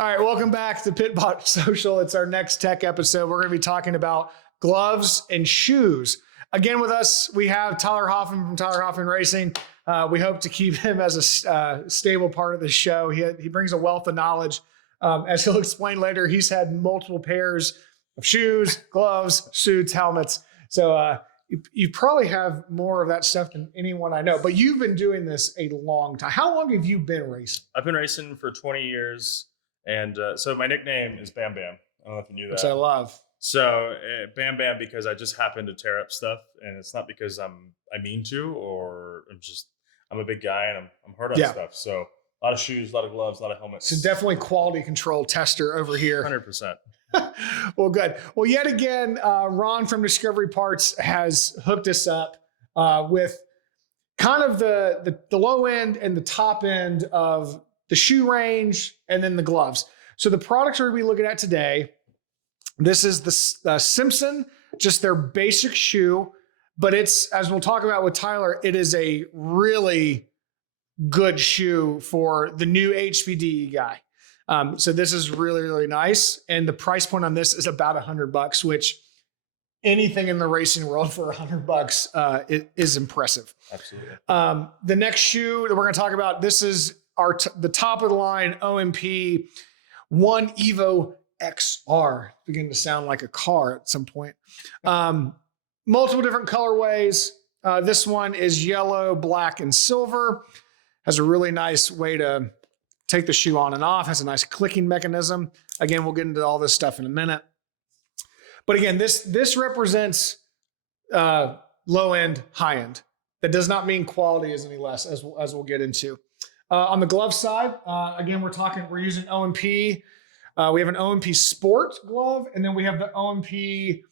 All right, welcome back to Pitbot Social. It's our next tech episode. We're going to be talking about gloves and shoes. Again, with us, we have Tyler Hoffman from Tyler Hoffman Racing. We hope to keep him as a stable part of the show. He brings a wealth of knowledge. As he'll explain later, he's had multiple pairs of shoes, gloves, suits, helmets. So you probably have more of that stuff than anyone I know. But you've been doing this a long time. How long have you been racing? I've been racing for 20 years. And so my nickname is Bam Bam. I don't know if you knew that. Which I love. So Bam Bam because I just happen to tear up stuff, and it's not because I mean to, or I'm a big guy and I'm hard on stuff. So a lot of shoes, a lot of gloves, a lot of helmets. So definitely quality control tester over here. 100%. Well, good. Well, yet again, Ron from Discovery Parts has hooked us up with kind of the low end and the top end of the shoe range, and then the gloves. So the products we're going to be looking at today, this is the Simpson, just their basic shoe, but it's, as we'll talk about with Tyler, it is a really good shoe for the new HPDE guy. So this is really, really nice. And the price point on this is about $100, which anything in the racing world for $100 is impressive. Absolutely. The next shoe that we're going to talk about, this is the top of the line OMP One Evo XR. Beginning to sound like a car at some point. Multiple different colorways. This one is yellow, black, and silver. Has a really nice way to take the shoe on and off. Has a nice clicking mechanism. Again, we'll get into all this stuff in a minute. But again, this represents low end, high end. That does not mean quality is any less, as we'll get into. On the glove side, again, we're using OMP. We have an OMP Sport glove, and then we have the OMP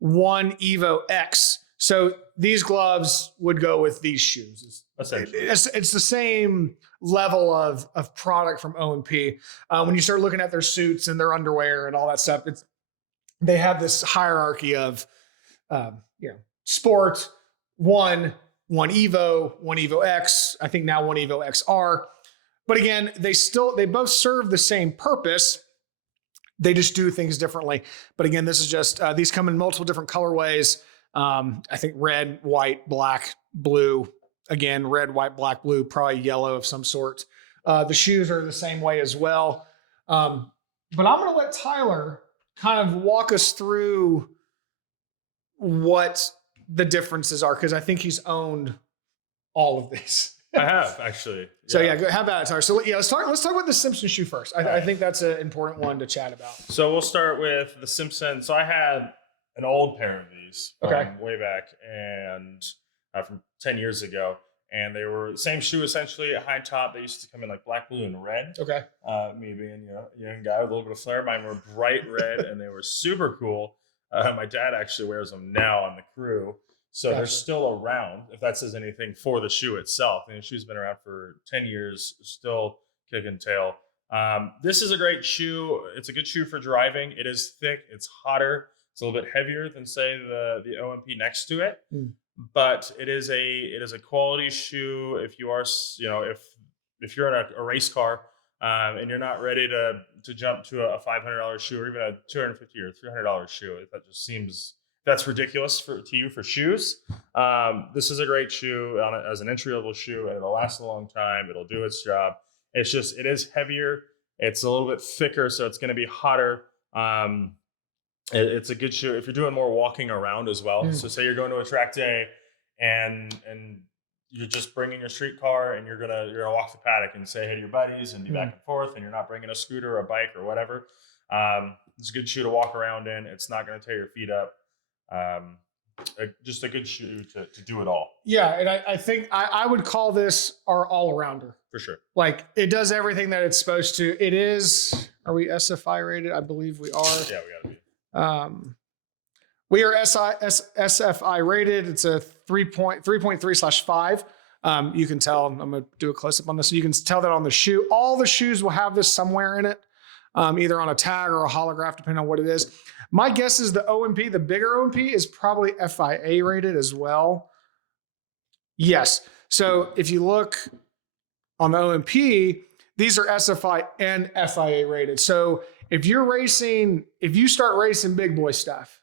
One Evo X. So these gloves would go with these shoes. Essentially. It's the same level of product from OMP. When you start looking at their suits and their underwear and all that stuff, they have this hierarchy of Sport, One Evo X, I think now One Evo XR. But again, they both serve the same purpose. They just do things differently. But again, this is just, these come in multiple different colorways. I think red, white, black, blue. Again, red, white, black, blue, probably yellow of some sort. The shoes are the same way as well. But I'm going to let Tyler kind of walk us through what the differences are, because I think he's owned all of these. I have, actually. Yeah. So how about it, Tyler? So let's talk about the Simpson shoe first. I think that's an important one to chat about. So we'll start with the Simpson. So I had an old pair of these way back, and from 10 years ago. And they were the same shoe, essentially, a high top. They used to come in like black, blue, and red. Okay. Me being a young guy with a little bit of flair, mine were bright red, and they were super cool. My dad actually wears them now on the crew. So they're still around, if that says anything for the shoe itself. And the shoe's been around for 10 years, still kicking tail. This is a great shoe. It's a good shoe for driving. It is thick. It's hotter. It's a little bit heavier than, say, the OMP next to it. But it is a quality shoe. If you are, if you're in a race car and you're not ready to jump to a $500 shoe or even a $250 or $300 shoe, that just seems, that's ridiculous to you for shoes. This is a great shoe as an entry-level shoe, and it'll last a long time. It'll do its job. It's just, it is heavier. It's a little bit thicker, so it's going to be hotter. It's a good shoe if you're doing more walking around as well. So say you're going to a track day and you're just bringing your street car and you're gonna walk the paddock and say hey to your buddies and be back and forth, and you're not bringing a scooter or a bike or whatever. It's a good shoe to walk around in. It's not going to tear your feet up. Just a good shoe to do it all. Yeah, and I think I would call this our all-arounder. For sure. Like, it does everything that it's supposed to. It is, are we SFI rated? I believe we are. Yeah, we got to be. We are SFI rated. It's a 3.3/5. You can tell, I'm going to do a close-up on this. You can tell that on the shoe. All the shoes will have this somewhere in it, either on a tag or a holograph, depending on what it is. My guess is the OMP, the bigger OMP, is probably FIA rated as well. Yes. So if you look on the OMP, these are SFI and FIA rated. So if you start racing big boy stuff,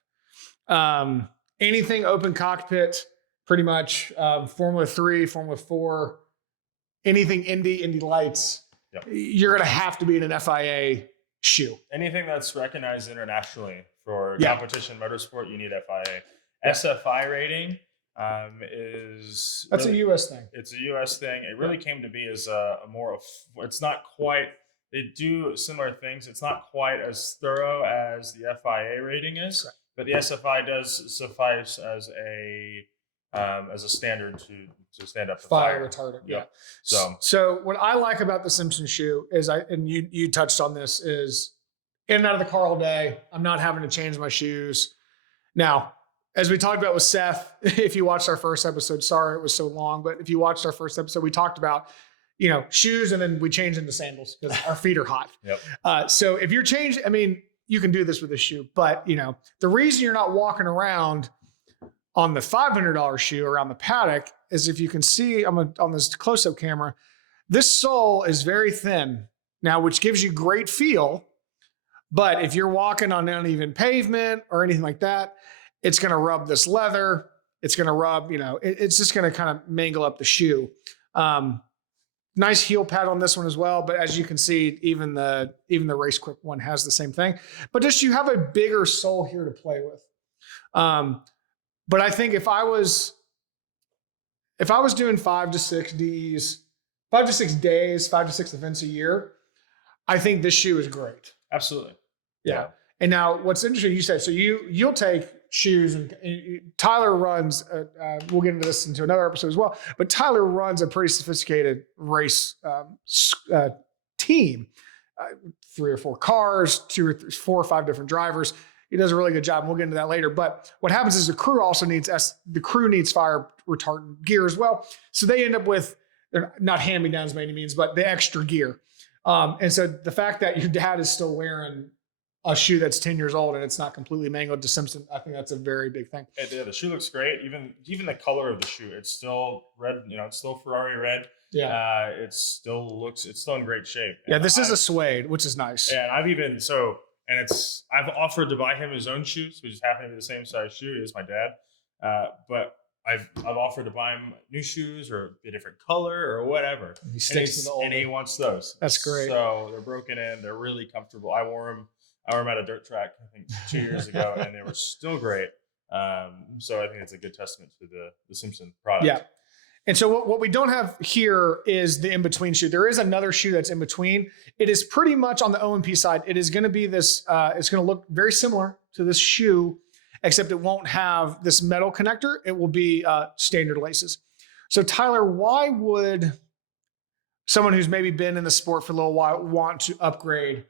anything open cockpit, pretty much, Formula 3, Formula 4, anything Indy Lights, you're going to have to be in an FIA shoe. Anything that's recognized internationally for competition motorsport, you need FIA. SFI rating that's really, a U.S. thing. It's a U.S. thing. It really came to be as a more. It's not quite. They do similar things. It's not quite as thorough as the FIA rating is, correct, but the SFI does suffice as a standard to stand up to fire retardant. Yeah. So what I like about the Simpson shoe is and you touched on this, is in and out of the car all day. I'm not having to change my shoes. Now, as we talked about with Seth, if you watched our first episode, sorry it was so long, but if you watched our first episode, we talked about, shoes, and then we changed into sandals because our feet are hot. Yep. So if you're changing, you can do this with a shoe, but the reason you're not walking around on the $500 shoe around the paddock is, if you can see on this close-up camera, this sole is very thin now, which gives you great feel. But if you're walking on uneven pavement or anything like that, it's going to rub this leather. It's going to rub, it's just going to kind of mangle up the shoe. Nice heel pad on this one as well. But as you can see, even the Race Quick one has the same thing. But just you have a bigger sole here to play with. But I think if I was doing 5 to 6 days, 5 to 6 events a year, I think this shoe is great. Absolutely. Yeah. And now what's interesting, you said, so you'll take shoes, and Tyler runs, we'll get into this into another episode as well, but Tyler runs a pretty sophisticated race team, 3 or 4 cars, 2 or 3, 4 or 5 different drivers. He does a really good job, and we'll get into that later. But what happens is the crew also needs fire retardant gear as well. So they end up with, they're not hand-me-downs by any means, but the extra gear. And so the fact that your dad is still wearing a shoe that's 10 years old and it's not completely mangled to Simpson, I think that's a very big thing. Yeah, the shoe looks great. Even the color of the shoe, it's still red. It's still Ferrari red. Yeah. It's still in great shape. Yeah, this is a suede, which is nice. Yeah, and I've offered to buy him his own shoes, which just happen to be the same size shoe as my dad. But I've offered to buy him new shoes or a different color or whatever. He sticks to the old. And he wants those. That's great. So they're broken in. They're really comfortable. I wore them at a dirt track, I think 2 years ago, and they were still great. So I think it's a good testament to the Simpson product. Yeah. And so what we don't have here is the in-between shoe. There is another shoe that's in between. It is pretty much on the OMP side. It is going to be this, it's going to look very similar to this shoe, except it won't have this metal connector. It will be standard laces. So Tyler, why would someone who's maybe been in the sport for a little while want to upgrade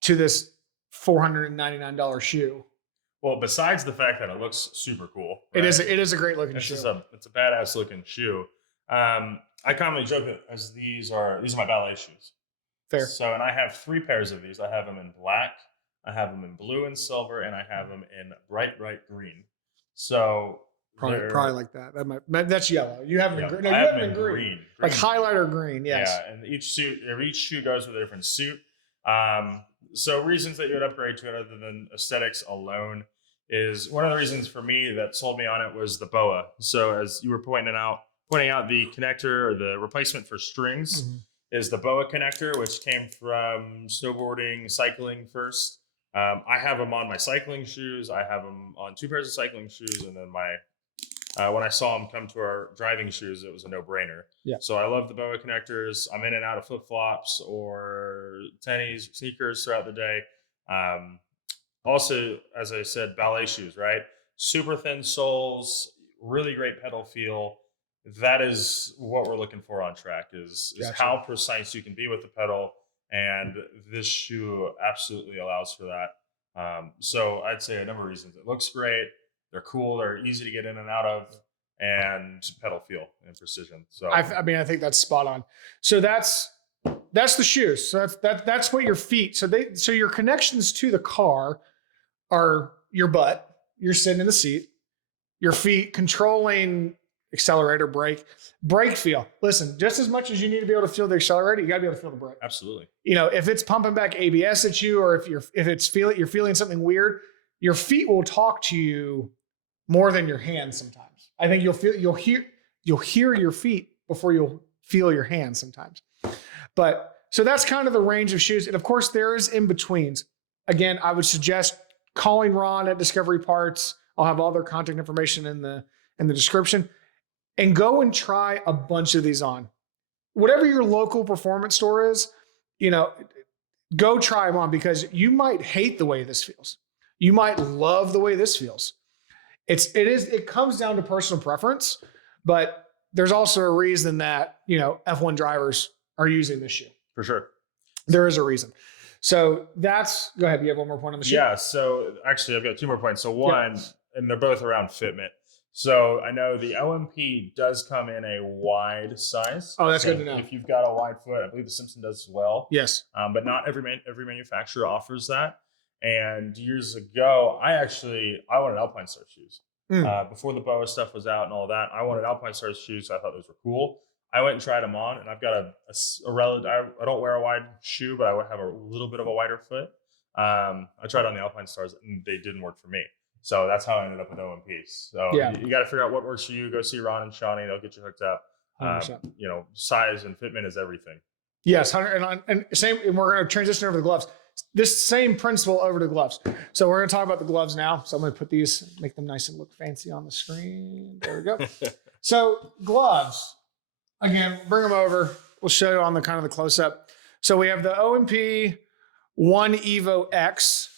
to this $499 shoe? Well, besides the fact that it looks super cool, right? It is a great looking shoe. It's a badass looking shoe. I commonly joke that as these are my ballet shoes. Fair. So, and I have 3 pairs of these. I have them in black, I have them in blue and silver, and I have them in bright green. So probably like that. That's yellow. You have them in green. No, you have them in green. Like highlighter green. Yes. Yeah, and each shoe goes with a different suit. So reasons that you would upgrade to it other than aesthetics alone is one of the reasons for me that sold me on it was the BOA. So as you were pointing out the connector or the replacement for strings is the BOA connector, which came from snowboarding, cycling first. I have them on my cycling shoes. I have them on 2 pairs of cycling shoes. And then when I saw them come to our driving shoes, it was a no-brainer. Yeah. So I love the BOA connectors. I'm in and out of flip-flops or tennies, sneakers throughout the day. Also, as I said, ballet shoes, right? Super thin soles, really great pedal feel. That is what we're looking for on track is Gotcha. How precise you can be with the pedal. And this shoe absolutely allows for that. So I'd say a number of reasons. It looks great. They're cool. They're easy to get in and out of, and pedal feel and precision. So I think that's spot on. So that's the shoes. So that's what your feet. So your connections to the car are your butt. You're sitting in the seat. Your feet controlling accelerator, brake feel. Listen, just as much as you need to be able to feel the accelerator, you got to be able to feel the brake. Absolutely. If it's pumping back ABS at you, or if you're feeling something weird, your feet will talk to you more than your hands sometimes. I think you'll hear your feet before you'll feel your hands sometimes. But so that's kind of the range of shoes. And of course, there is in betweens. Again, I would suggest calling Ron at Discovery Parts. I'll have all their contact information in the description, and go and try a bunch of these on. Whatever your local performance store is, go try them on, because you might hate the way this feels. You might love the way this feels. It comes down to personal preference, but there's also a reason that, F1 drivers are using this shoe. For sure. There is a reason. So go ahead. You have one more point on the shoe? Yeah. So actually I've got 2 more points. So one, and they're both around fitment. So I know the OMP does come in a wide size. Oh, that's good to know. If you've got a wide foot, I believe the Simpson does as well. Yes. But not every manufacturer offers that. And years ago, I wanted Alpine Star shoes. Before the BOA stuff was out and all that, I wanted Alpine Star shoes. So I thought those were cool. I went and tried them on, and I've got a relative. I don't wear a wide shoe, but I would have a little bit of a wider foot. I tried on the Alpine Stars, and they didn't work for me. So that's how I ended up with OMPs. So you got to figure out what works for you. Go see Ron and Shawnee; they'll get you hooked up. Size and fitment is everything. Yes, and same. And we're going to transition over to the gloves. This same principle over to gloves. So we're going to talk about the gloves now. So I'm going to put these, make them nice and look fancy on the screen. There we go. So gloves. Again, bring them over. We'll show you on the kind of the close up. So we have the OMP 1 Evo X.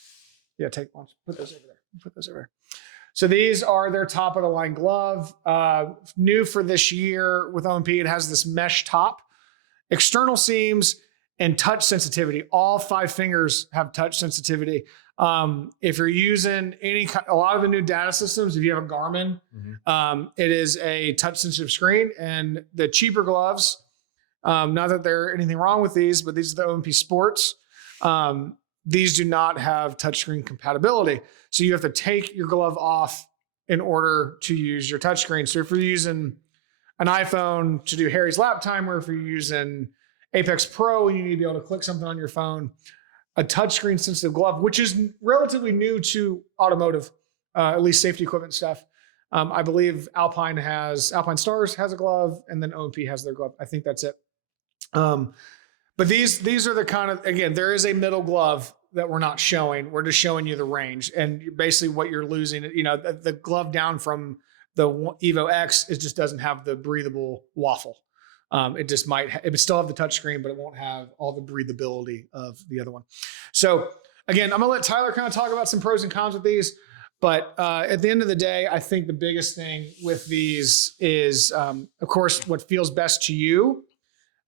Yeah, take one. Put those over there. So these are their top of the line glove. New for this year with OMP, it has this mesh top, external seams, and touch sensitivity. All 5 fingers have touch sensitivity. If you're using a lot of the new data systems, if you have a Garmin, it is a touch sensitive screen. And the cheaper gloves, not that there's anything wrong with these, but these are the OMP Sports. These do not have touchscreen compatibility. So you have to take your glove off in order to use your touchscreen. So if you're using an iPhone to do Harry's lap timer, if you're using Apex Pro and you need to be able to click something on your phone, a touchscreen sensitive glove, which is relatively new to automotive, at least safety equipment stuff. I believe Alpine Stars has a glove, and then OMP has their glove. I think that's it. But these are the kind of, again, there is a middle glove that we're not showing. We're just showing you the range, and basically what you're losing, the glove down from the Evo X, it just doesn't have the breathable waffle. It would still have the touchscreen, but it won't have all the breathability of the other one. So again, I'm gonna let Tyler kind of talk about some pros and cons with these. But at the end of the day, I think the biggest thing with these is, of course, what feels best to you.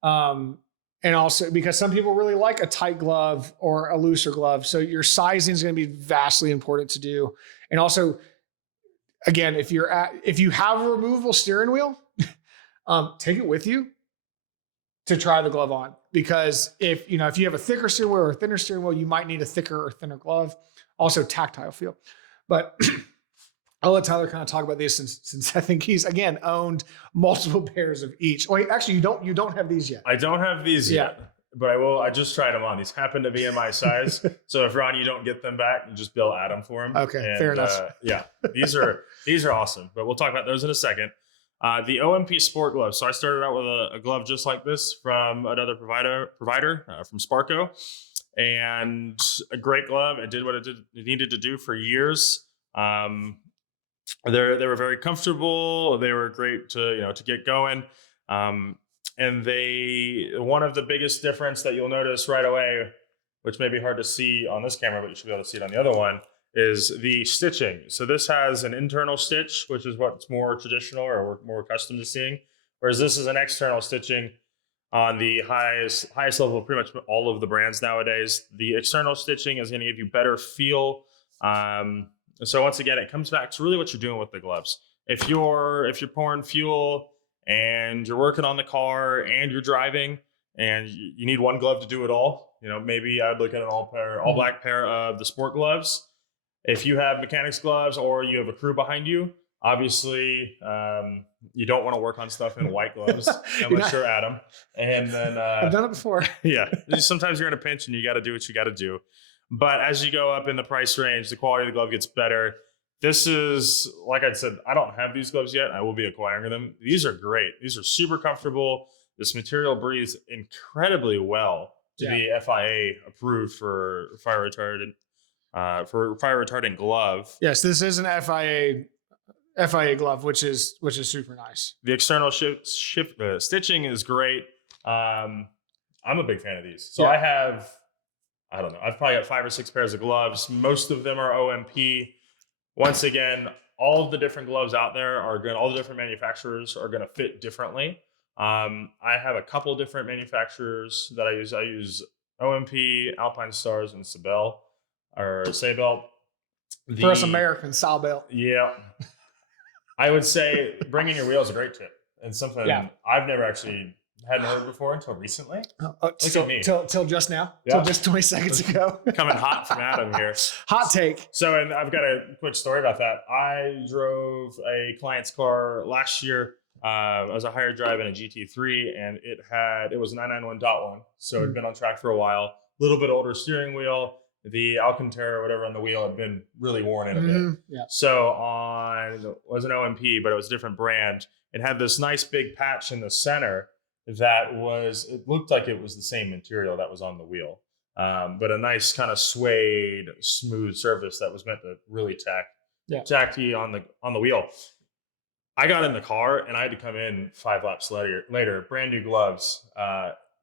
And also because some people really like a tight glove or a looser glove. So your sizing is going to be vastly important to do. And also, again, if you have a removable steering wheel, take it with you to try the glove on. Because if you have a thicker steering wheel or a thinner steering wheel, you might need a thicker or thinner glove. Also tactile feel. But I'll let Tyler kind of talk about these since I think he's, again, owned multiple pairs of each. Well, actually, you don't have these yet. I don't have these yet, but I will. I just tried them on. These happen to be in my size. So if Ron, you don't get them back, you just Bill add them for him. Okay, fair enough. These are awesome. But we'll talk about those in a second. The OMP Sport Glove. So I started out with a glove just like this from another provider from Sparco. And a great glove. It did what it needed to do for years. They were very comfortable. They were great to get going. And one of the biggest difference that you'll notice right away, which may be hard to see on this camera, but you should be able to see it on the other one, is the stitching. So this has an internal stitch, which is what's more traditional or we're more accustomed to seeing, whereas this is an external stitching. On the highest level of pretty much all of the brands nowadays, the external stitching is going to give you better feel. So once again, it comes back to really what you're doing with the gloves. If you're pouring fuel and you're working on the car and you're driving and you need one glove to do it all, maybe I'd look at an all black pair of the sport gloves. If you have mechanics gloves or you have a crew behind you, Obviously, you don't want to work on stuff in white gloves unless you're Adam. And then I've done it before. Yeah, sometimes you're in a pinch and you got to do what you got to do. But as you go up in the price range, the quality of the glove gets better. This is, like I said, I don't have these gloves yet. I will be acquiring them. These are great. These are super comfortable. This material breathes incredibly well to be FIA approved for fire retardant glove. Yes, this is an FIA glove, which is super nice. The external stitching is great. I'm a big fan of these. So I've probably got 5 or 6 pairs of gloves. Most of them are OMP. Once again, all of the different gloves out there all the different manufacturers are going to fit differently. I have a couple different manufacturers that I use. I use OMP, Alpine Stars, and Sabel. For us Americans, Sabel. Yeah. I would say bringing your wheel is a great tip. And something I've never actually hadn't heard before until recently. Till just now. Till just 20 seconds ago. Coming hot from Adam here. Hot take. So, and I've got a quick story about that. I drove a client's car last year. I was a hired drive in a GT3, and it was 991.1. So it'd been on track for a while. A little bit older steering wheel. The Alcantara or whatever on the wheel had been really worn in a bit. Yeah. So it was an OMP, but it was a different brand. It had this nice big patch in the center it looked like it was the same material that was on the wheel. But a nice kind of suede, smooth surface that was meant to really tacky on the wheel. I got in the car and I had to come in 5 laps later, brand new gloves,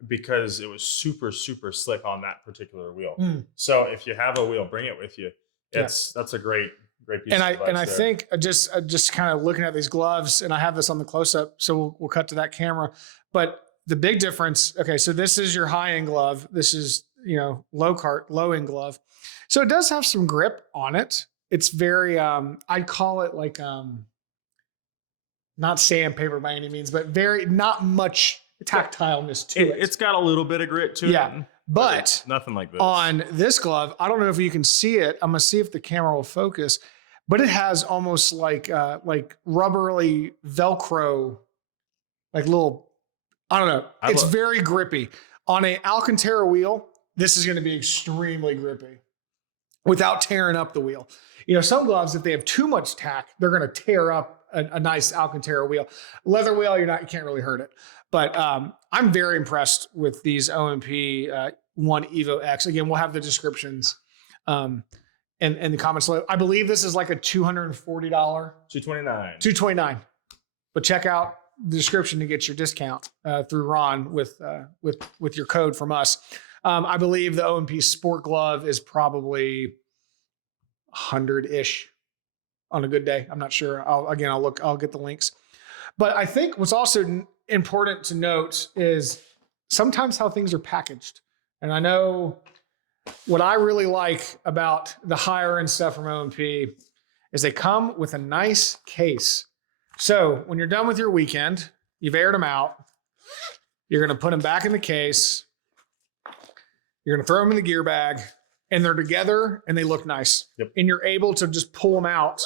because it was super, super slick on that particular wheel. So if you have a wheel, bring it with you. That's a great piece of advice. And I think just kind of looking at these gloves, and I have this on the close up, so we'll cut to that camera. But the big difference, okay, so this is your high end glove. This is, low end glove. So it does have some grip on it. It's very, I'd call it like, not sandpaper by any means, but not much tactileness to it. It's got a little bit of grit to it. But nothing like this. On this glove, I don't know if you can see it. I'm going to see if the camera will focus, but it has almost like rubbery Velcro, like little, I don't know. It's very grippy. On a Alcantara wheel, this is going to be extremely grippy without tearing up the wheel. Some gloves, if they have too much tack, they're going to tear up a nice Alcantara wheel. Leather wheel, you can't really hurt it. But I'm very impressed with these OMP 1 Evo X. Again, we'll have the descriptions in the comments below. I believe this is like a $240. $229. But check out the description to get your discount through Ron with your code from us. I believe the OMP Sport Glove is probably 100-ish on a good day. I'm not sure. I'll get the links. But I think what's also important to note is sometimes how things are packaged. And I know what I really like about the higher end stuff from OMP is they come with a nice case. So when you're done with your weekend, you've aired them out, you're going to put them back in the case, you're going to throw them in the gear bag, and they're together and they look nice. Yep. And you're able to just pull them out.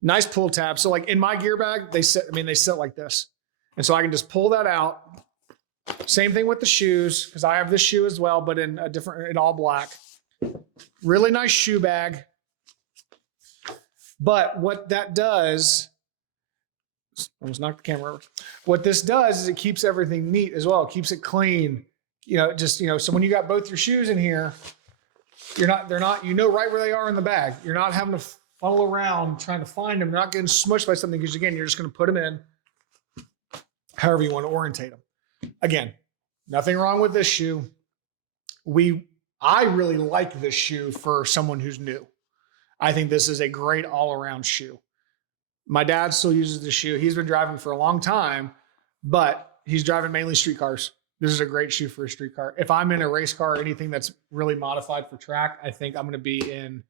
Nice pull tab. So like in my gear bag, they sit like this. And so I can just pull that out. Same thing with the shoes, because I have this shoe as well, but in all black. Really nice shoe bag. But what that does, almost knocked the camera over. What this does is it keeps everything neat as well. It keeps it clean. So when you got both your shoes in here, they're not, right where they are in the bag. You're not having to funnel around trying to find them. You're not getting smushed by something because, again, you're just going to put them in however you want to orientate them. Again, nothing wrong with this shoe. I really like this shoe for someone who's new. I think this is a great all-around shoe. My dad still uses the shoe. He's been driving for a long time, but he's driving mainly street cars. This is a great shoe for a street car. If I'm in a race car or anything that's really modified for track, I think I'm going to be in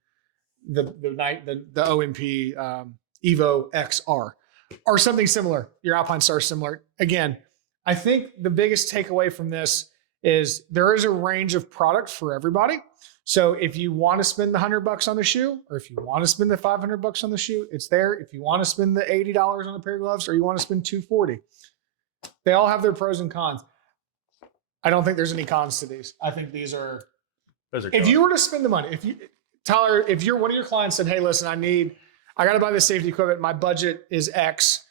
the OMP Evo XR or something similar. Your Alpine Star similar. Again, I think the biggest takeaway from this is there is a range of product for everybody. So if you want to spend the $100 on the shoe, or if you want to spend the $500 on the shoe, it's there. If you want to spend the $80 on a pair of gloves, or you want to spend $240, they all have their pros and cons. I don't think there's any cons to these. I think those are if you were to spend the money, Tyler, if you're one of your clients said, hey, listen, I got to buy this safety equipment. My budget is X.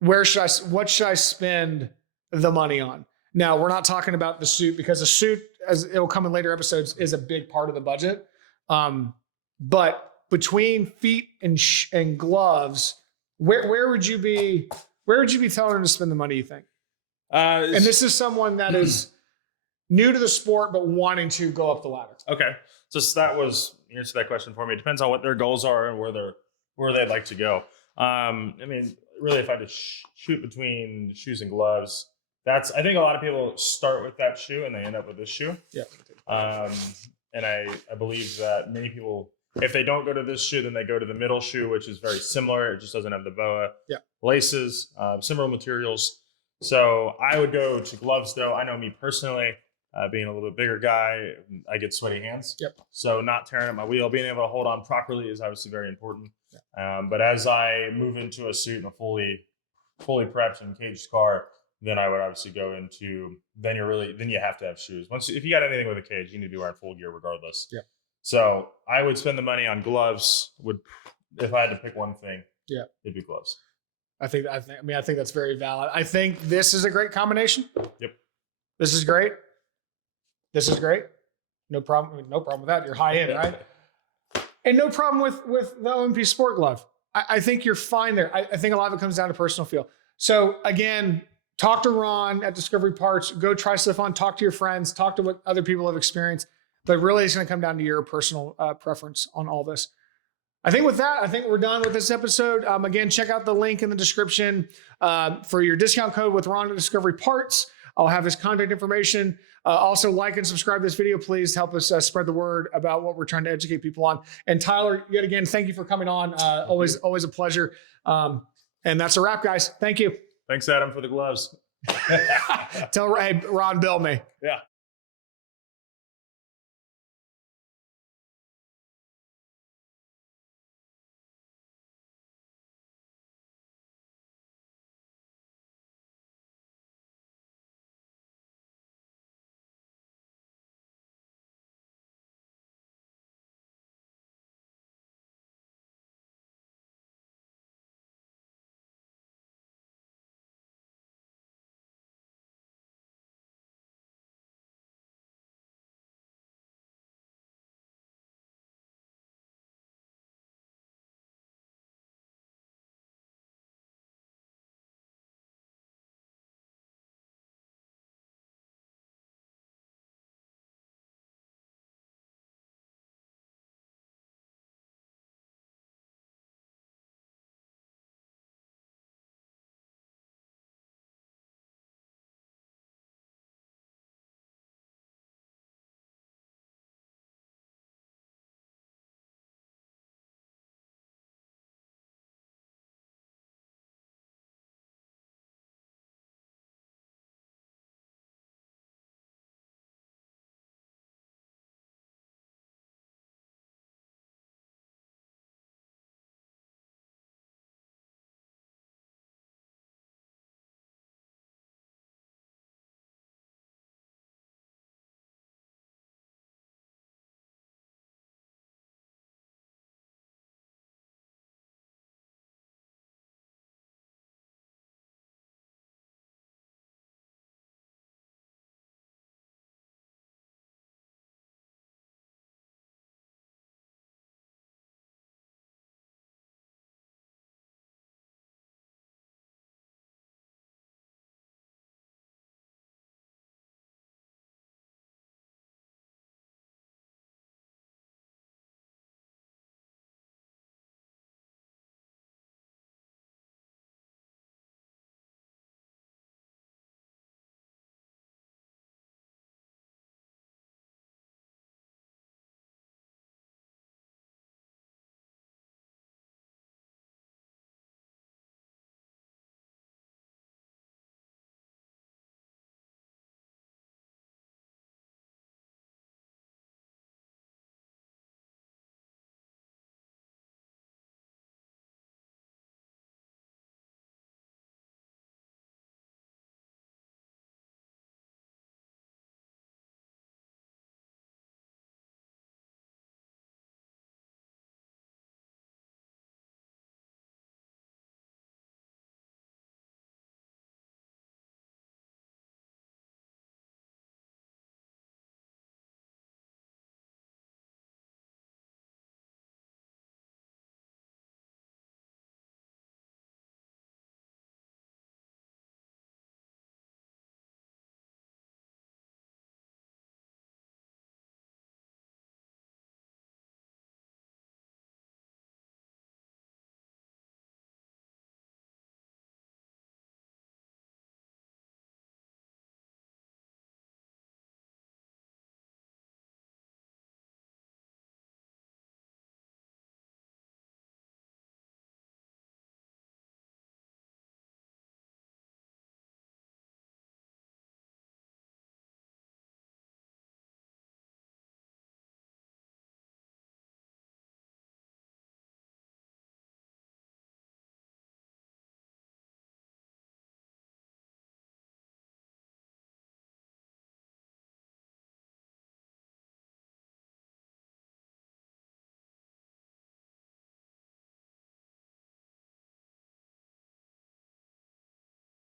What should I spend the money on? Now, we're not talking about the suit, because the suit, as it will come in later episodes, is a big part of the budget. But between feet and gloves, where would you be telling them to spend the money, you think? And this is someone that is new to the sport but wanting to go up the ladder. Okay, so that was answer that question for me. It depends on what their goals are and where they'd like to go. I mean, really, if I had to shoot between shoes and gloves, I think a lot of people start with that shoe and they end up with this shoe. Yeah. And I believe that many people, if they don't go to this shoe, then they go to the middle shoe, which is very similar. It just doesn't have the boa laces, similar materials. So I would go to gloves, though. I know me personally, being a little bit bigger guy, I get sweaty hands. Yep. So not tearing up my wheel, being able to hold on properly is obviously very important. But as I move into a suit and a fully prepped and caged car, then I would obviously go into, then you have to have shoes. If you got anything with a cage, you need to be wearing full gear regardless. Yeah. So I would spend the money on gloves. If I had to pick one thing, it'd be gloves. I think that's very valid. I think this is a great combination. Yep. This is great. This is great. No problem. No problem with that. You're high end, right? And no problem with the OMP Sport Glove. I think you're fine there. I think a lot of it comes down to personal feel. So again, talk to Ron at Discovery Parts. Go try stuff on. Talk to your friends. Talk to what other people have experienced. But really, it's going to come down to your personal preference on all this. I think with that, I think we're done with this episode. Again, check out the link in the description for your discount code with Ron at Discovery Parts. I'll have his contact information. Also, like and subscribe to this video. Please help us spread the word about what we're trying to educate people on. And Tyler, yet again, thank you for coming on. Always a pleasure. And that's a wrap, guys. Thank you. Thanks, Adam, for the gloves. Tell Ron, bill me. Yeah.